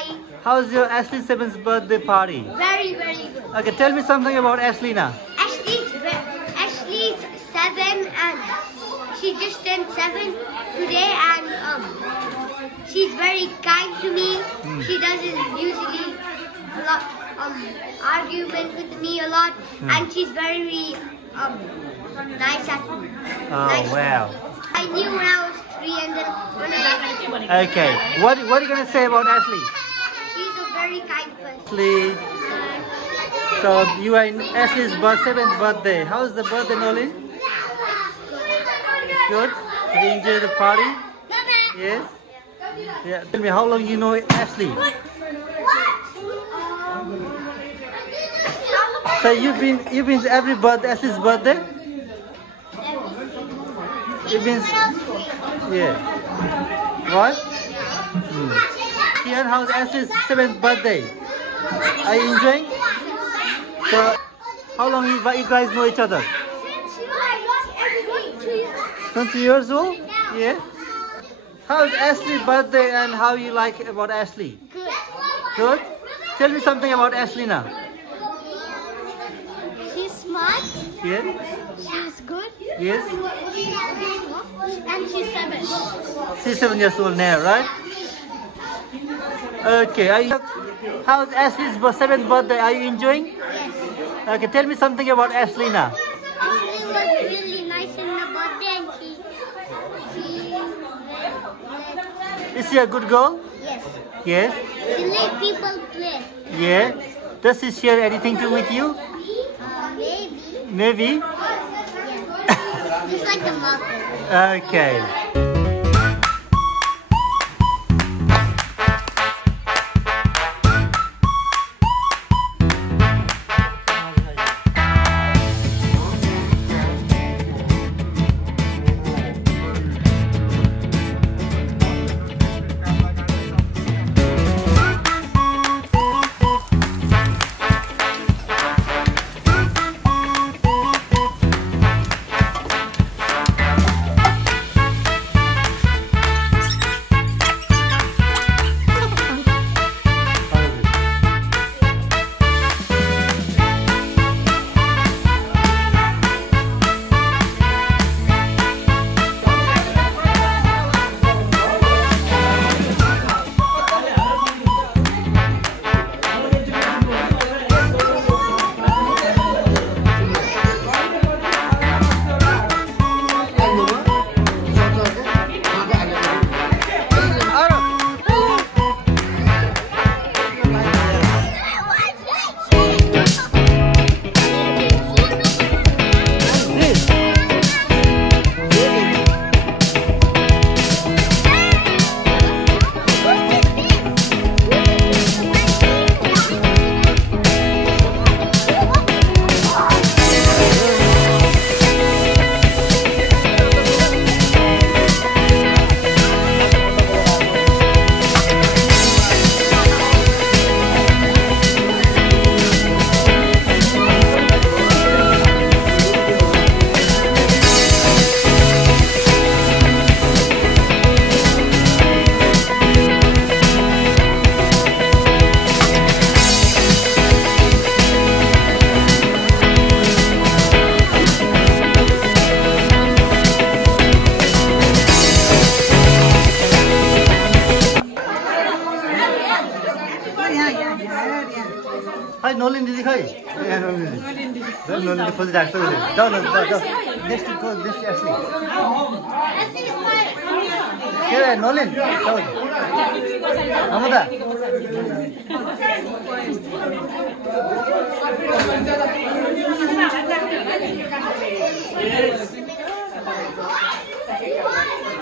Hi. How's your Ashley's 7th birthday party? Very, very good. Okay, tell me something about Ashley now. Ashley's 7 and she just turned 7 today and she's very kind to me. She doesn't usually argument with me a lot and she's very nice at me. Oh, wow. I knew when I was 3 and then when I Okay, what are you going to say about Ashley? she's a very kind person. Ashley, so you are in Ashley's 7th birthday. How's the birthday, Nolan? Good? Did you enjoy the party? Yes? Yeah. Tell me, how long you know Ashley? So you've been to every Ashley's birthday? You've been, yeah. What? Kian, how's Ashley's 7th birthday? Are you enjoying? So, how long you guys know each other? Since 2 years old? Yeah. How's Ashley's birthday and how you like about Ashley? Good. Good? Tell me something about Ashley now. She's smart. Yeah? She's good. Yes? And she's 7. She's 7 years old now, right? Okay. How's Ashley's 7th birthday? Are you enjoying? Yes. Okay, tell me something about Ashley now. Ashley was really nice in the birthday and Is she a good girl? yes. Yes? She let people play. Yeah? Does she share anything with you? Maybe. Maybe? Yeah. Just like the marker. Okay. Hi, Nolan didi khai. Yeah, Nolan didi. Nolan didi खोजी राख्छ उसले. जाऊ न, जाऊ. Next Ashley. के रे Nolan? जाऊ. आमदा.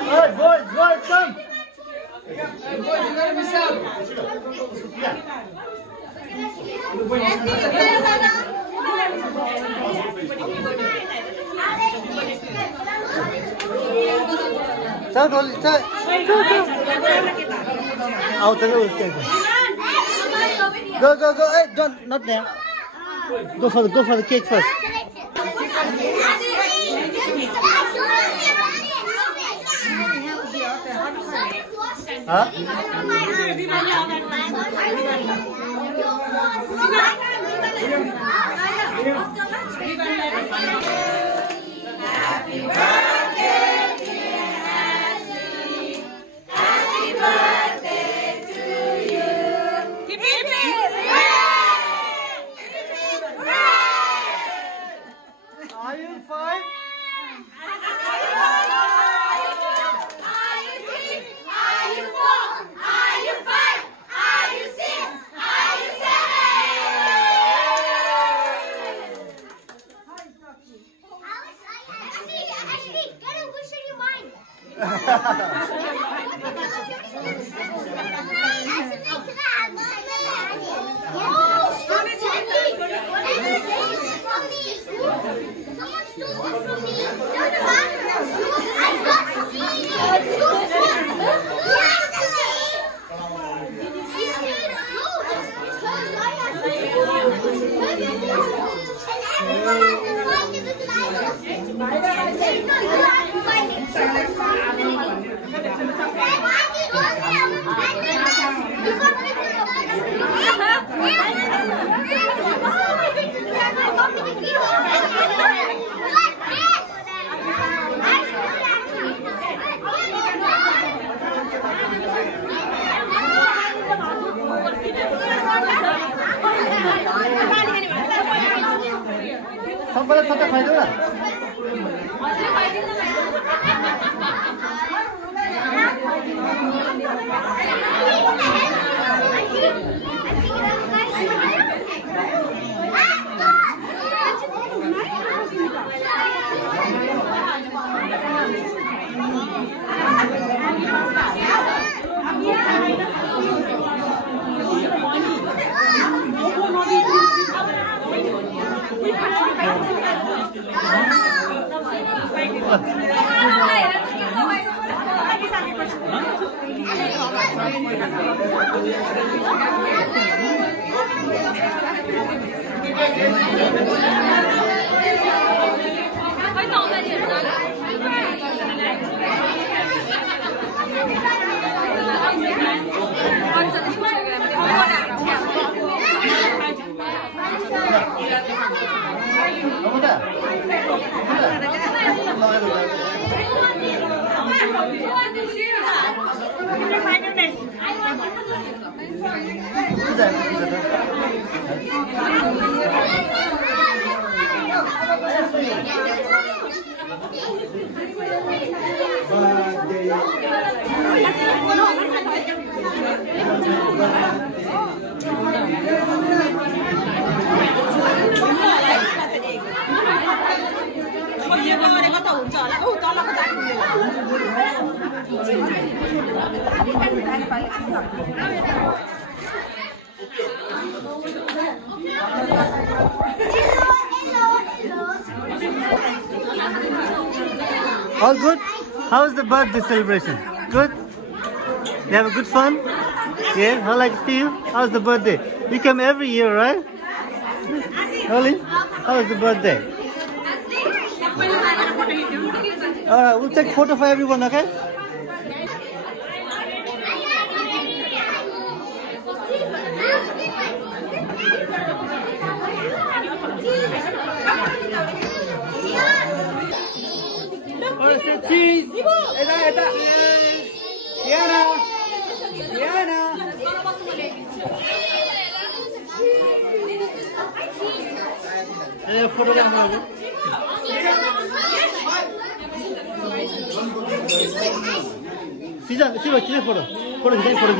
Hey, boys, come. Hey, boys, you gotta miss out. Chào Nolan, chào. Out the way. Go. Hey, not there. Go for the cake first. Huh? Happy birthday, dear Ashley. Happy birthday to you. Hip hip hip! Are you fine? सबैलाई थोड़ा खाइदेऊ न All good? How was the birthday celebration? Good? You have a good fun? Yeah? How like it to you? How's the birthday? You come every year, right? Ollie, how was the birthday? Alright, we'll take a photo for everyone, okay? Cheese! Eta! Diana! Diana! Photo Photo